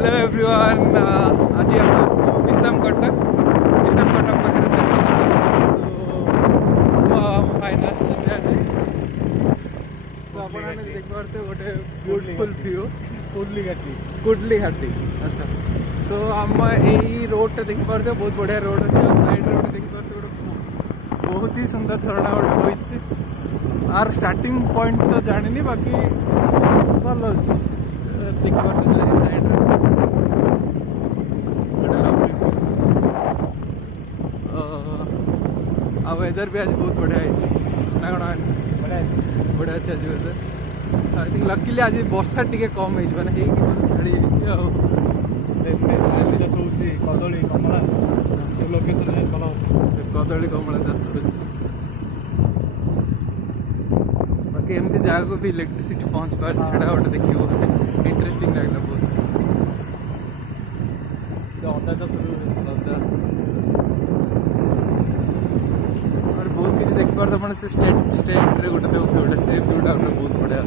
Hello everyone, आज हम विषम कटक पाखे फाइनास आज तो आप देखिए गोटे ब्यूटीफुल व्यू कुडली घाटी। अच्छा सो आम यही रोड देखी पारे बहुत बढ़िया रोड अच्छे साइड रोड देखी पारे गोटे बहुत ही सुंदर झरणा गोटे होती आर स्टार्टिंग पॉइंट तो जानी बाकी भल अच्छे देखी पारे चारि साइड आ वेदर भी आज बहुत बढ़िया है ना कौन बढ़िया अच्छे आज वेदर आई थिंक लकीली आज वर्षा टी कम है छाड़ी कदली कमला कदली कमला चाष कर बाकी एमती जगह भी इलेक्ट्रिसिटी पहुँच पार छड़ा गोटे देखिए इंटरेस्टिंग लगला बहुत अदा चाष अदा और बहुत किसी देख पार अपन से स्टेट रे गोटे गोटे से व्यूटा बहुत बढ़िया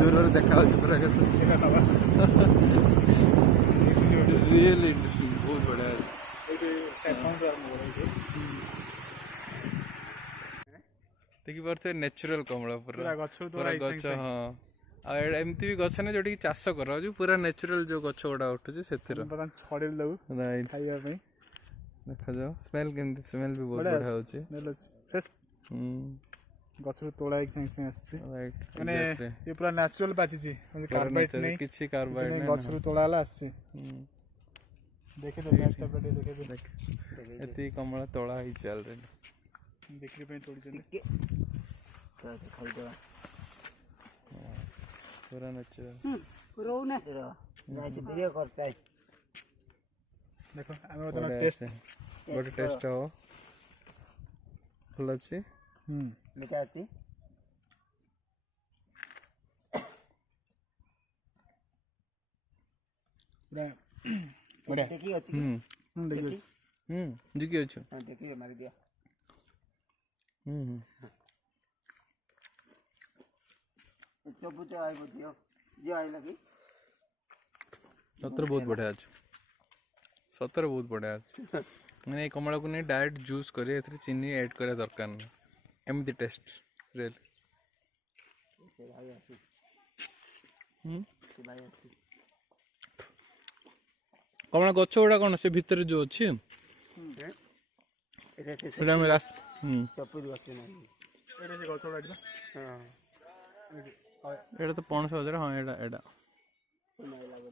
दूर देखा पूरा रियली इंटरेस्टिंग बहुत बढ़िया देखी पारे नेचुरल कमला पूरा गच हाँ एमती भी गछ ना जो चाष कर पूरा नेचुरल जो गछ गुड़ा उठुचे से देखा जाओ स्मेल केमती स्मेल भी बहुत बढ़िया होची गछ तोड़ा सागे सागे माने ये पूरा नेचुरल पाची कार्बाइड नहीं किछि कार्बाइड नहीं गछ तोड़ा आसी देखे तो नेक्स्ट अपडेट देखे एती कमला तोड़ा ही चल रे बिक्री पे तोड़ी चले तो खाई दो पूरा नेचुरल रो ना जाइए वीडियो करता है देखो हमें बता टेस्ट बड़े टेस्ट हो भल अच्छे मीठा अच्छी बढ़िया देखिए अच्छी देखिए जिकी अच्छो हां देखिए मार दिया चुप तो आई बोलियो जो आई लगी सतर बहुत बढ़िया अच्छे सतर बहुत बढ़िया अच्छे मैंने कमला को नहीं डायरेक्ट जूस करे एथरे चीनी ऐड करे दरकार नहीं एमती टेस्ट रियल कमला गछ गुड़ा कौन से भितर जो अच्छी एटा में रास्ता चपुरी गछ नहीं एटा से गछ उड़ा हां एटा तो 500 हाँ एटा एटा नहीं लागो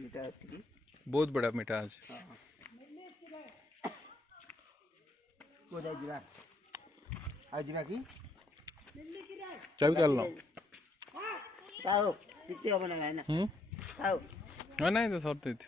मीठा अच्छी बहुत बड़ा मीठा आज कोदा जीरा आजीरा की चल चल लो खाओ कितने बना है ना खाओ नहीं तो सब देती